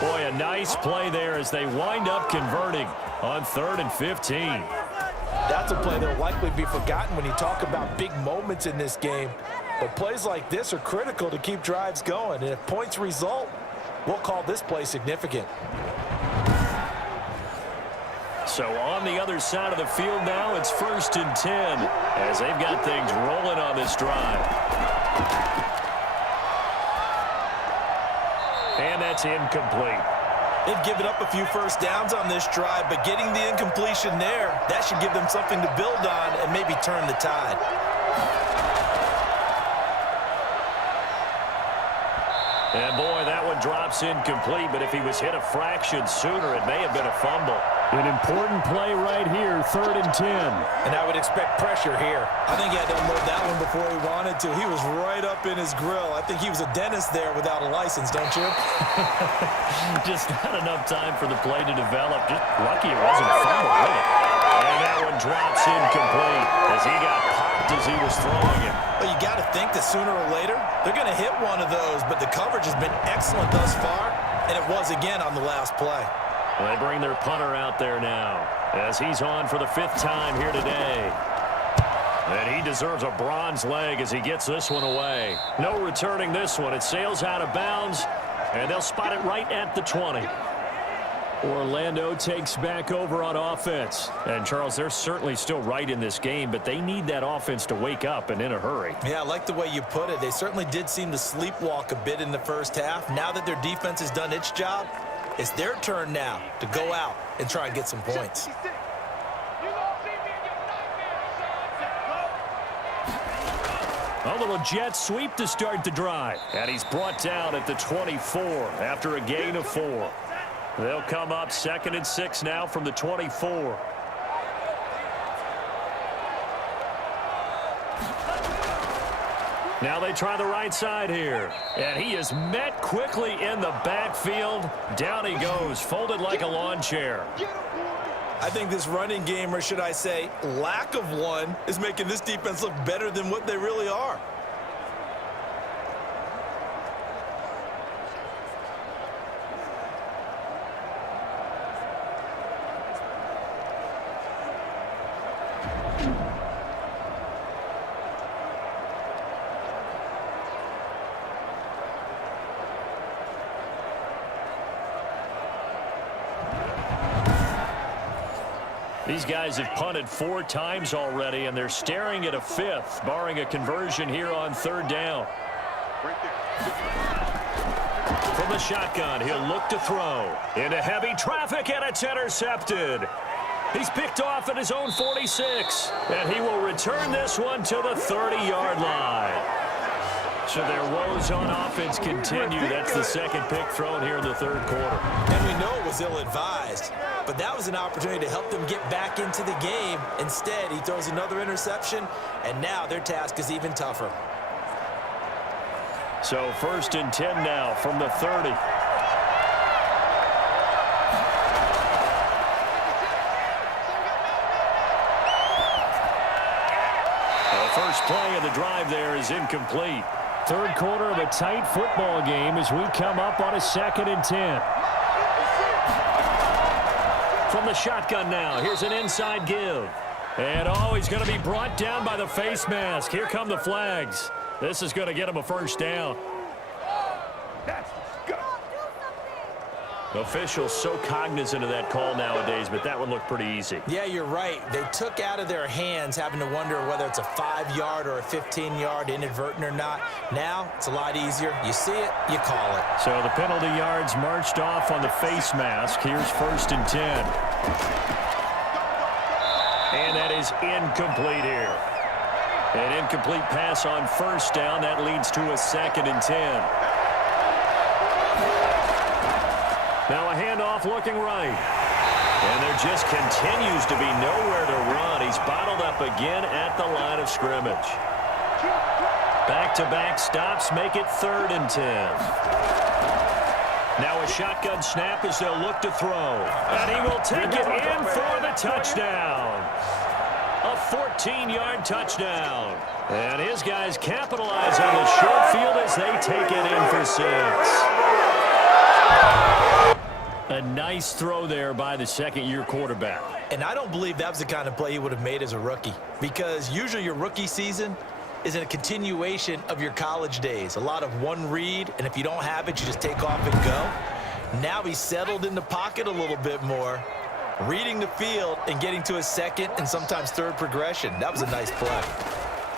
Boy, a nice play there as they wind up converting on 3rd and 15. That's a play that will likely be forgotten when you talk about big moments in this game. But plays like this are critical to keep drives going. And if points result, we'll call this play significant. So on the other side of the field now, it's 1st and 10 as they've got things rolling on this drive. And that's incomplete. They've given up a few first downs on this drive, but getting the incompletion there, that should give them something to build on and maybe turn the tide. And boy, that one drops incomplete, but if he was hit a fraction sooner, it may have been a fumble. An important play right here, 3rd and 10. And I would expect pressure here. I think he had to unload that one before he wanted to. He was right up in his grill. I think he was a dentist there without a license, don't you? Just not enough time for the play to develop. Just lucky it wasn't a fumble, really. And that one drops incomplete as he got popped as he was throwing it. Well, you got to think that sooner or later they're going to hit one of those, but the coverage has been excellent thus far, and it was again on the last play. They bring their punter out there now as he's on for the 5th time here today. And he deserves a bronze leg as he gets this one away. No returning this one. It sails out of bounds, and they'll spot it right at the 20. Orlando takes back over on offense. And, Charles, they're certainly still right in this game, but they need that offense to wake up and in a hurry. Yeah, I like the way you put it. They certainly did seem to sleepwalk a bit in the first half. Now that their defense has done its job, it's their turn now to go out and try and get some points. A little jet sweep to start the drive. And he's brought down at the 24 after a gain of 4. They'll come up 2nd and 6 now from the 24. Now they try the right side here. And he is met quickly in the backfield. Down he goes, folded like a lawn chair. I think this running game, or should I say lack of one, is making this defense look better than what they really are. These guys have punted 4 times already, and they're staring at a 5th, barring a conversion here on 3rd down. From the shotgun, he'll look to throw. Into heavy traffic, and it's intercepted. He's picked off at his own 46, and he will return this one to the 30-yard line. So their woes on offense continue. That's the 2nd pick thrown here in the 3rd quarter. And we know it was ill-advised, but that was an opportunity to help them get back into the game. Instead, he throws another interception, and now their task is even tougher. So 1st and 10 now from the 30. The first play of the drive there is incomplete. 3rd quarter of a tight football game as we come up on a 2nd and 10. From the shotgun now, here's an inside give. And he's going to be brought down by the face mask. Here come the flags. This is going to get him a 1st down. Officials so cognizant of that call nowadays, but that one looked pretty easy. Yeah, you're right. They took out of their hands having to wonder whether it's a 5-yard or a 15-yard inadvertent or not. Now, it's a lot easier. You see it, you call it. So the penalty yards marched off on the face mask. Here's 1st and 10. And that is incomplete here. An incomplete pass on 1st down. That leads to a 2nd and 10. Now a handoff looking right. And there just continues to be nowhere to run. He's bottled up again at the line of scrimmage. Back-to-back stops make it 3rd and 10. Now a shotgun snap as they'll look to throw. And he will take it in for the touchdown. A 14-yard touchdown. And his guys capitalize on the short field as they take it in for 6. A nice throw there by the 2nd-year quarterback. And I don't believe that was the kind of play he would have made as a rookie, because usually your rookie season is a continuation of your college days. A lot of one read, and if you don't have it, you just take off and go. Now he's settled in the pocket a little bit more, reading the field and getting to his 2nd and sometimes 3rd progression. That was a nice play.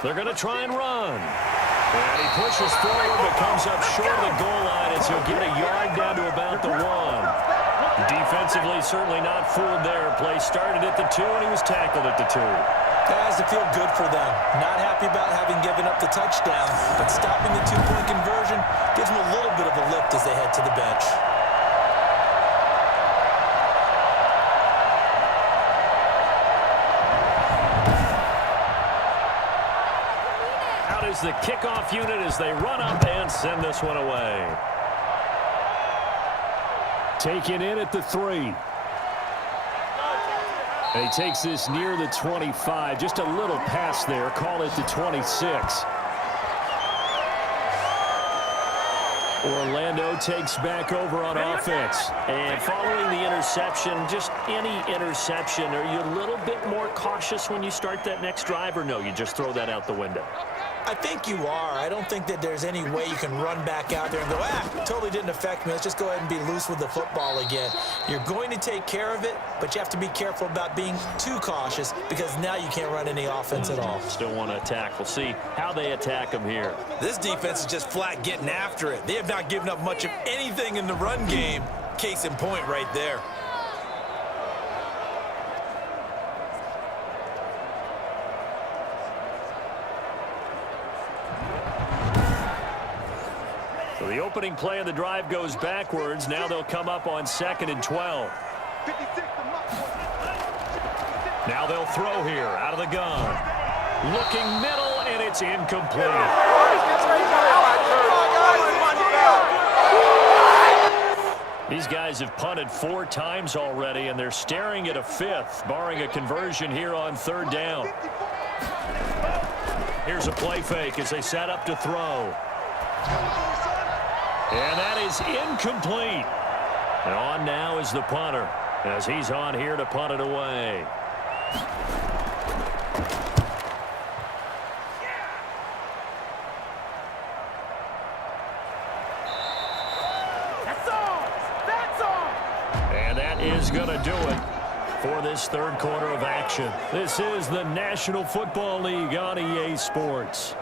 They're going to try and run. And he pushes forward but comes up short of the goal line as he'll get a yard down to about the 1. Defensively, certainly not fooled there. Play started at the 2, and he was tackled at the 2. That has to feel good for them. Not happy about having given up the touchdown, but stopping the 2-point conversion gives them a little bit of a lift as they head to the bench. Out is the kickoff unit as they run up and send this one away. Taken in at the 3. And he takes this near the 25. Just a little pass there. Call it the 26. Orlando takes back over on offense. And following the interception, just any interception, are you a little bit more cautious when you start that next drive, or no, you just throw that out the window? I think you are. I don't think that there's any way you can run back out there and go, totally didn't affect me. Let's just go ahead and be loose with the football again. You're going to take care of it, but you have to be careful about being too cautious because now you can't run any offense at all. Still want to attack. We'll see how they attack them here. This defense is just flat getting after it. They have not given up much of anything in the run game. Case in point right there. So the opening play of the drive goes backwards. Now they'll come up on 2nd and 12. Now they'll throw here out of the gun. Looking middle, and it's incomplete. These guys have punted 4 times already, and they're staring at a 5th, barring a conversion here on 3rd down. Here's a play fake as they set up to throw. And that is incomplete. And on now is the punter as he's on here to punt it away. And that is going to do it for this 3rd quarter of action. This is the National Football League on EA Sports.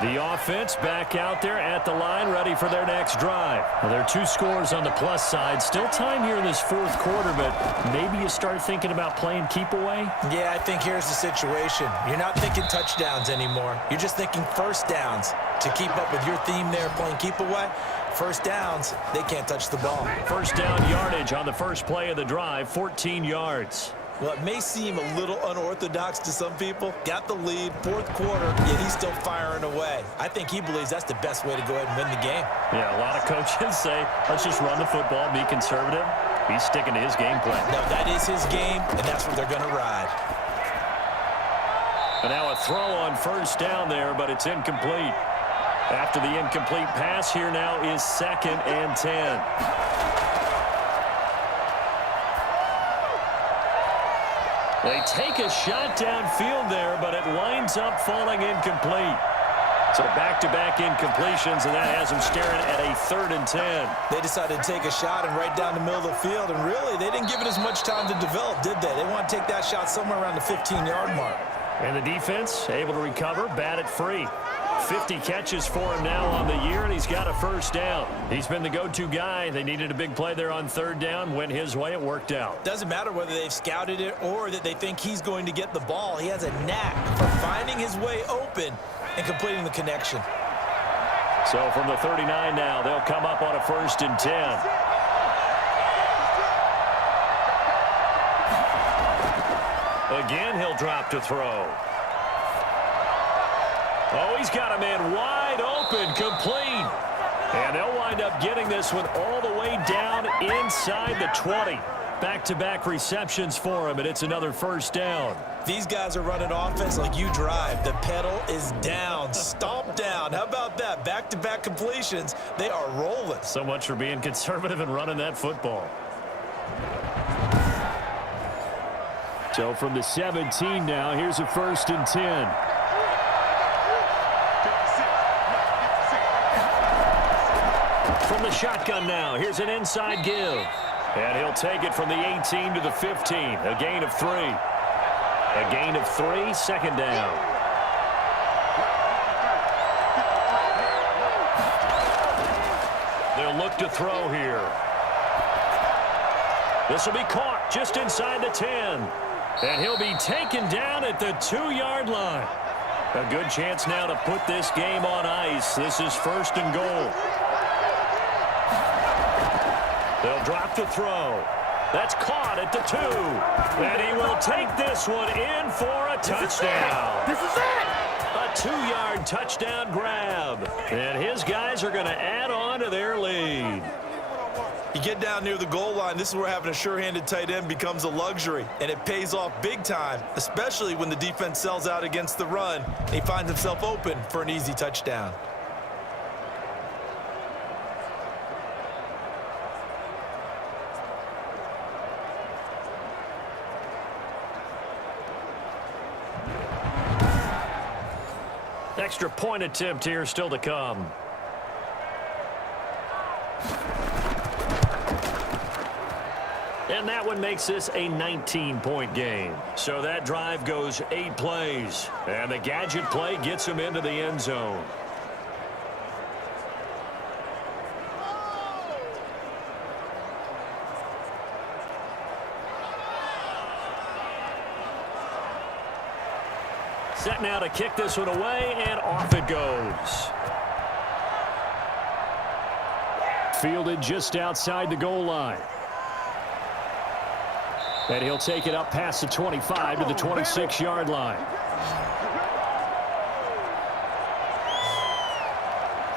The offense back out there at the line, ready for their next drive. Well, there are 2 scores on the plus side. Still time here in this 4th quarter, but maybe you start thinking about playing keep away? Yeah, I think here's the situation. You're not thinking touchdowns anymore. You're just thinking first downs. To keep up with your theme there, playing keep away, first downs, they can't touch the ball. First down yardage on the first play of the drive, 14 yards. Well, it may seem a little unorthodox to some people. Got the lead, 4th quarter, yet he's still firing away. I think he believes that's the best way to go ahead and win the game. Yeah, a lot of coaches say, let's just run the football, be conservative. He's sticking to his game plan. No, that is his game, and that's what they're going to ride. And now a throw on first down there, but it's incomplete. After the incomplete pass, here now is 2nd and 10. They take a shot downfield there, but it winds up falling incomplete. So back-to-back incompletions, and that has them staring at a 3rd and 10. They decided to take a shot and right down the middle of the field, and really, they didn't give it as much time to develop, did they? They want to take that shot somewhere around the 15-yard mark. And the defense able to recover, bat it free. 50 catches for him now on the year, and he's got a first down. He's been the go-to guy. They needed a big play there on 3rd down. Went his way. It worked out. Doesn't matter whether they've scouted it or that they think he's going to get the ball. He has a knack for finding his way open and completing the connection. So from the 39 now, they'll come up on a 1st and 10. Again, he'll drop to throw. Oh, he's got a man wide open, complete. And they'll wind up getting this one all the way down inside the 20. Back-to-back receptions for him, and it's another first down. These guys are running offense like you drive. The pedal is down, stomp down. How about that? Back-to-back completions. They are rolling. So much for being conservative and running that football. So from the 17 now, here's a 1st and 10. From the shotgun now, here's an inside give. And he'll take it from the 18 to the 15. A gain of 3. A gain of 3, 2nd down. They'll look to throw here. This will be caught just inside the 10. And he'll be taken down at the 2-yard line. A good chance now to put this game on ice. This is 1st and goal. They'll drop to throw. That's caught at the 2. And he will take this one in for a touchdown. This is it! A 2-yard touchdown grab. And his guys are going to add on to their lead. You get down near the goal line, this is where having a sure-handed tight end becomes a luxury, and it pays off big time, especially when the defense sells out against the run, and he finds himself open for an easy touchdown. Extra point attempt here still to come. And that one makes this a 19-point game. So that drive goes 8 plays. And the gadget play gets him into the end zone. Set now to kick this one away, and off it goes. Fielded just outside the goal line. And he'll take it up past the 25 to the 26-yard line.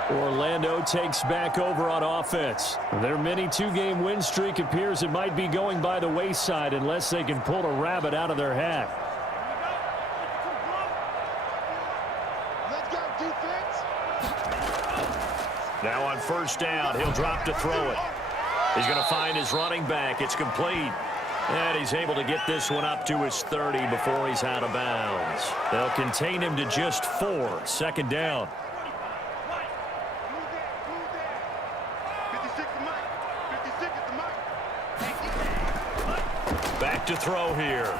Orlando takes back over on offense. Their mini 2-game win streak appears it might be going by the wayside unless they can pull a rabbit out of their hat. Now on first down, he'll drop to throw it. He's going to find his running back. It's complete. And he's able to get this one up to his 30 before he's out of bounds. They'll contain him to just 4. Second down. Back to throw here.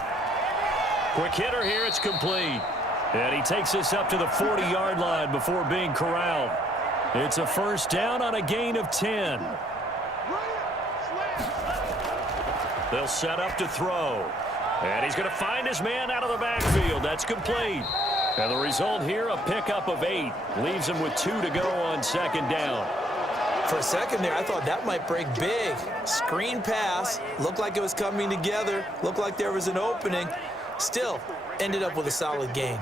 Quick hitter here. It's complete. And he takes this up to the 40-yard line before being corralled. It's a first down on a gain of 10. They'll set up to throw. And he's going to find his man out of the backfield. That's complete. And the result here, a pickup of 8. Leaves him with 2 to go on second down. For a second there, I thought that might break big. Screen pass. Looked like it was coming together. Looked like there was an opening. Still, ended up with a solid gain.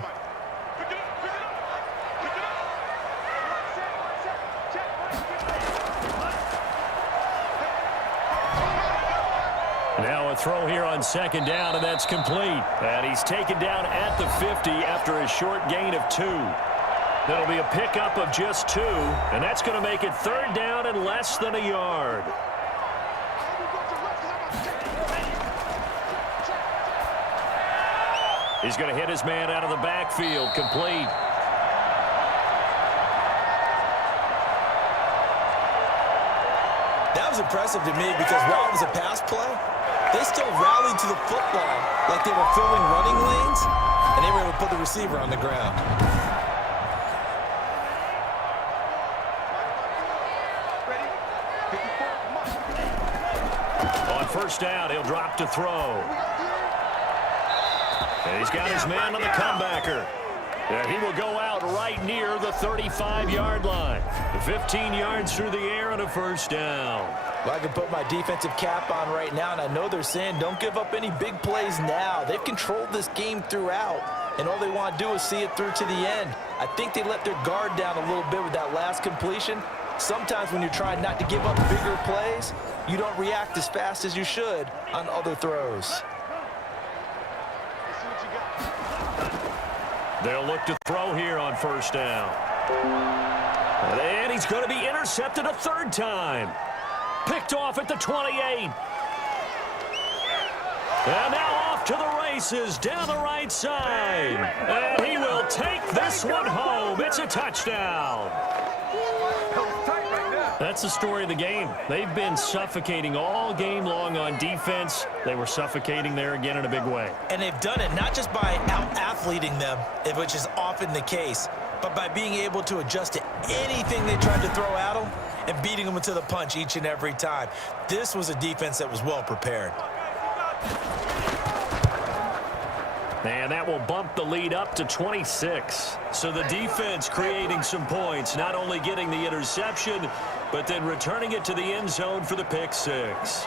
Now a throw here on second down, and that's complete. And he's taken down at the 50 after a short gain of 2. That'll be a pickup of just 2, and that's going to make it third down and less than a yard. He's going to hit his man out of the backfield, complete. That was impressive to me because while it was a pass play, they still rallied to the football like they were filling running lanes, and they were able to put the receiver on the ground. On first down, he'll drop to throw. And he's got his man on the comebacker. And he will go out right near the 35-yard line. 15 yards through the air and a first down. Well, I can put my defensive cap on right now, and I know they're saying don't give up any big plays now. They've controlled this game throughout, and all they want to do is see it through to the end. I think they let their guard down a little bit with that last completion. Sometimes when you're trying not to give up bigger plays, you don't react as fast as you should on other throws. They'll look to throw here on first down. And he's going to be intercepted a third time. Picked off at the 28. And now off to the races down the right side. And he will take this one home. It's a touchdown. That's the story of the game. They've been suffocating all game long on defense. They were suffocating there again in a big way. And they've done it not just by out-athleting them, which is often the case, but by being able to adjust to anything they tried to throw at them and beating them to the punch each and every time. This was a defense that was well prepared. And that will bump the lead up to 26. So the defense creating some points, not only getting the interception, but then returning it to the end zone for the pick six.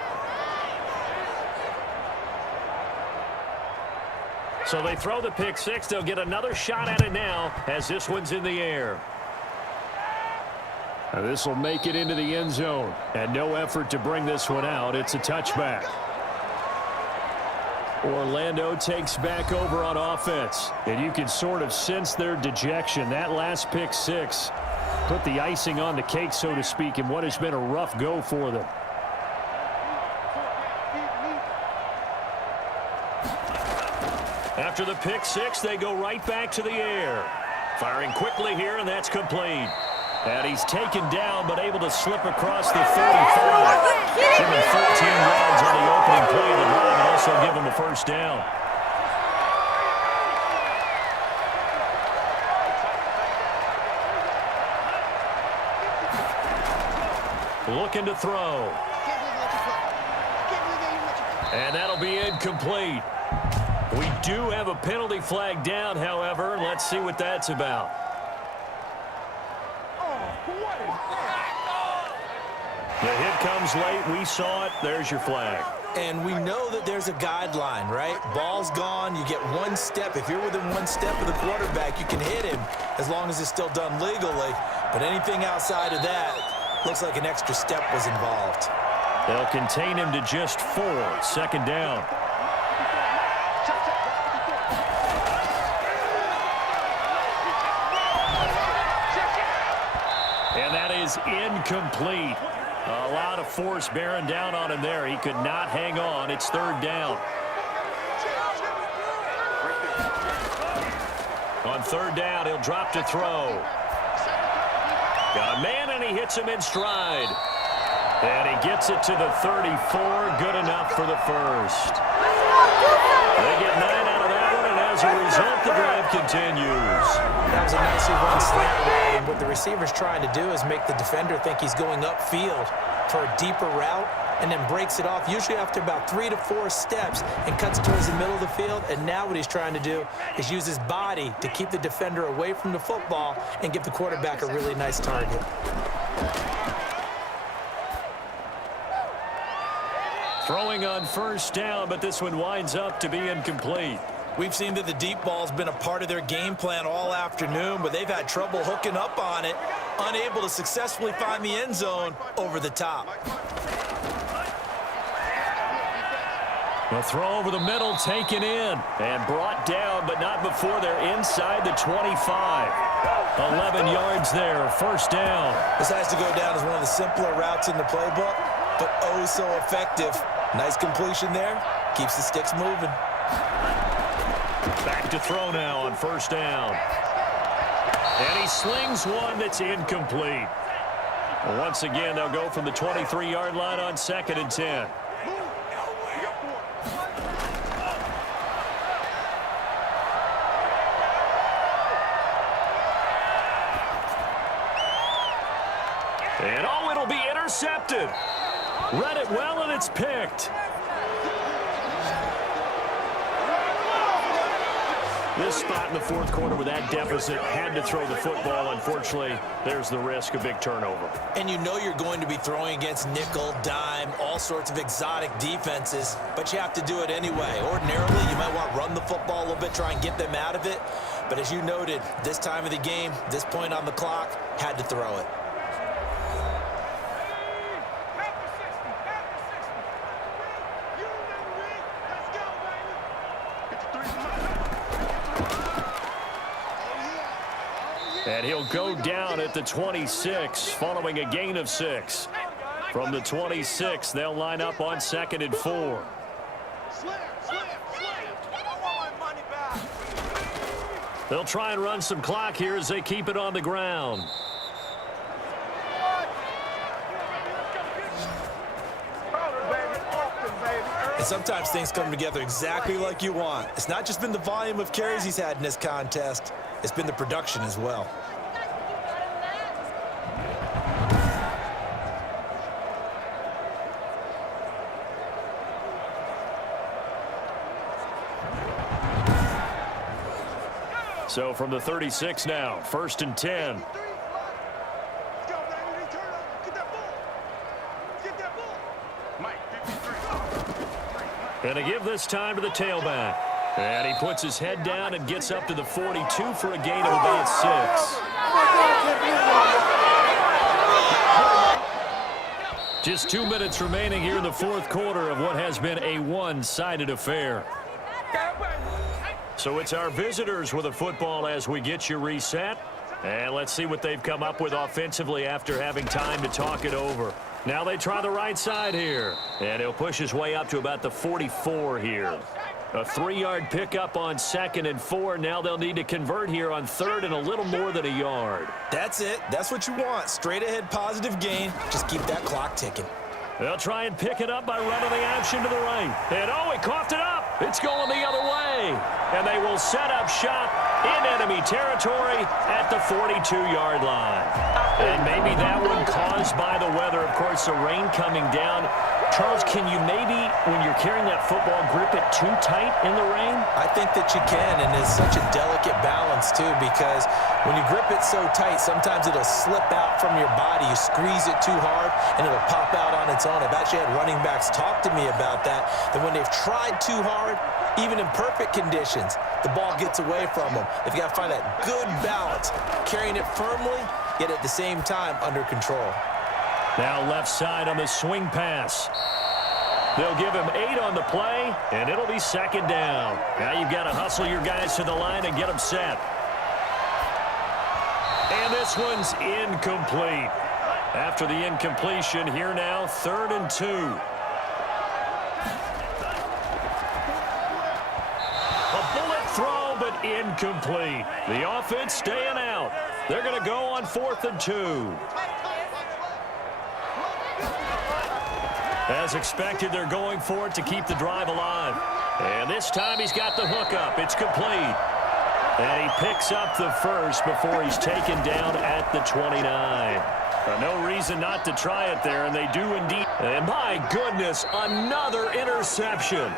So they throw the pick six. They'll get another shot at it now as this one's in the air. This will make it into the end zone. And no effort to bring this one out. It's a touchback. Orlando takes back over on offense. And you can sort of sense their dejection. That last pick six put the icing on the cake, so to speak, in what has been a rough go for them. After the pick six, they go right back to the air. Firing quickly here, and that's complete. And he's taken down, but able to slip across the 35. Give him 14 yards on the opening play of the drive, and also give him a first down. Looking to throw. And that'll be incomplete. We do have a penalty flag down, however. Let's see what that's about. The hit comes late. We saw it. There's your flag. And we know that there's a guideline, right? Ball's gone. You get one step. If you're within one step of the quarterback, you can hit him as long as it's still done legally. But anything outside of that, looks like an extra step was involved. They'll contain him to just 4. Second down. And that is incomplete. A lot of force bearing down on him there. He could not hang on. It's third down. On third down, he'll drop to throw. Got a man, and he hits him in stride. And he gets it to the 34. Good enough for the first. They get 9 out of that one, and as a result, the drive continues. That was a nicely run slant route, and what the receiver's trying to do is make the defender think he's going upfield for a deeper route, and then breaks it off, usually after about 3 to 4 steps, and cuts towards the middle of the field. And now what he's trying to do is use his body to keep the defender away from the football and give the quarterback a really nice target. Throwing on first down, but this one winds up to be incomplete. We've seen that the deep ball's been a part of their game plan all afternoon, but they've had trouble hooking up on it, unable to successfully find the end zone over the top. A throw over the middle, taken in, and brought down, but not before they're inside the 25. 11 yards there, first down. This has to go down as one of the simpler routes in the playbook, but oh so effective. Nice completion there, keeps the sticks moving. Back to throw now on first down. And he slings one that's incomplete. Once again, they'll go from the 23-yard line on second and 10. And oh, it'll be intercepted. Read it well, and it's picked. This spot in the fourth quarter with that deficit, had to throw the football. Unfortunately, there's the risk of big turnover. And you know you're going to be throwing against nickel, dime, all sorts of exotic defenses, but you have to do it anyway. Ordinarily, you might want to run the football a little bit, try and get them out of it. But as you noted, this time of the game, this point on the clock, had to throw it. And he'll go down at the 26 following a gain of 6. From the 26, they'll line up on second and 4. They'll try and run some clock here as they keep it on the ground. And sometimes things come together exactly like you want. It's not just been the volume of carries he's had in this contest. It's been the production as well. So from the 36 now, first and 10. And to give this time to the tailback. And he puts his head down and gets up to the 42 for a gain of about 6. Just 2 minutes remaining here in the fourth quarter of what has been a one-sided affair. So it's our visitors with a football as we get you reset. And let's see what they've come up with offensively after having time to talk it over. Now they try the right side here. And he'll push his way up to about the 44 here. A 3-yard pickup on 2nd and 4. Now they'll need to convert here on 3rd and a little more than a yard. That's it. That's what you want. Straight ahead positive gain. Just keep that clock ticking. They'll try and pick it up by running the action to the right. And he coughed it up. It's going the other way. And they will set up shop in enemy territory at the 42-yard line. And maybe that one caused by the weather. Of course, the rain coming down. Charles, can you maybe, when you're carrying that football, grip it too tight in the rain? I think that you can, and it's such a delicate balance, too, because when you grip it so tight, sometimes it'll slip out from your body. You squeeze it too hard, and it'll pop out on its own. I've actually had running backs talk to me about that when they've tried too hard, even in perfect conditions, the ball gets away from them. They've got to find that good balance, carrying it firmly, yet at the same time under control. Now left side on the swing pass. They'll give him 8 on the play, and it'll be 2nd down. Now you've got to hustle your guys to the line and get them set. And this one's incomplete. After the incompletion, here now, 3rd and 2. A bullet throw, but incomplete. The offense staying out. They're going to go on 4th and 2. As expected, they're going for it to keep the drive alive. And this time he's got the hook up. It's complete. And he picks up the first before he's taken down at the 29. No reason not to try it there, and they do indeed. And my goodness, another interception.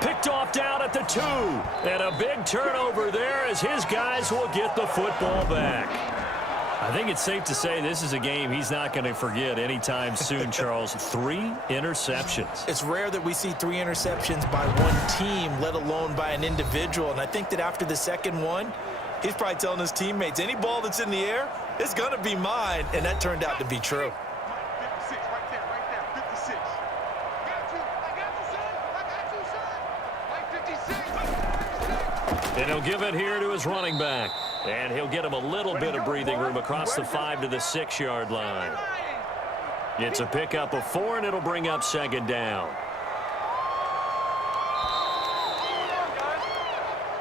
Picked off down at the 2. And a big turnover there as his guys will get the football back. I think it's safe to say this is a game he's not going to forget anytime soon, Charles. 3 interceptions. It's rare that we see 3 interceptions by one team, let alone by an individual. And I think that after the second one, he's probably telling his teammates, any ball that's in the air, it's going to be mine. And that turned out to be true. 56, right there, 56. I got you, son. I got you, son. Like 56. And he'll give it here to his running back. And he'll get him a little bit of breathing room across the 5 to the 6-yard line. It's a pickup of 4, and it'll bring up 2nd down.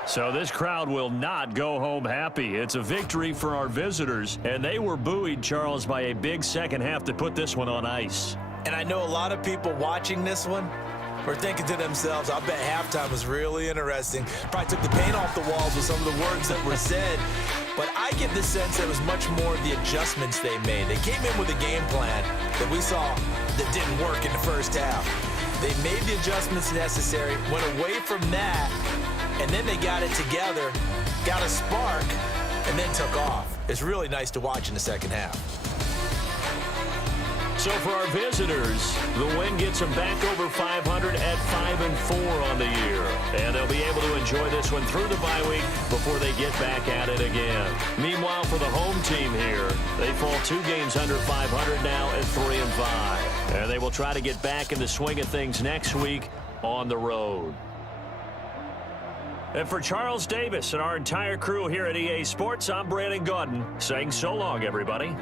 So this crowd will not go home happy. It's a victory for our visitors, and they were buoyed, Charles, by a big second half to put this one on ice. And I know a lot of people watching this one were thinking to themselves, I bet halftime was really interesting. Probably took the paint off the walls with some of the words that were said. But I get the sense that it was much more of the adjustments they made. They came in with a game plan that we saw that didn't work in the first half. They made the adjustments necessary, went away from that, and then they got it together, got a spark, and then took off. It's really nice to watch in the second half. So for our visitors, the win gets them back over 500 at 5-4 on the year. And they'll be able to enjoy this one through the bye week before they get back at it again. Meanwhile, for the home team here, they fall 2 games under 500 now at 3-5. And they will try to get back in the swing of things next week on the road. And for Charles Davis and our entire crew here at EA Sports, I'm Brandon Gaudin saying so long, everybody.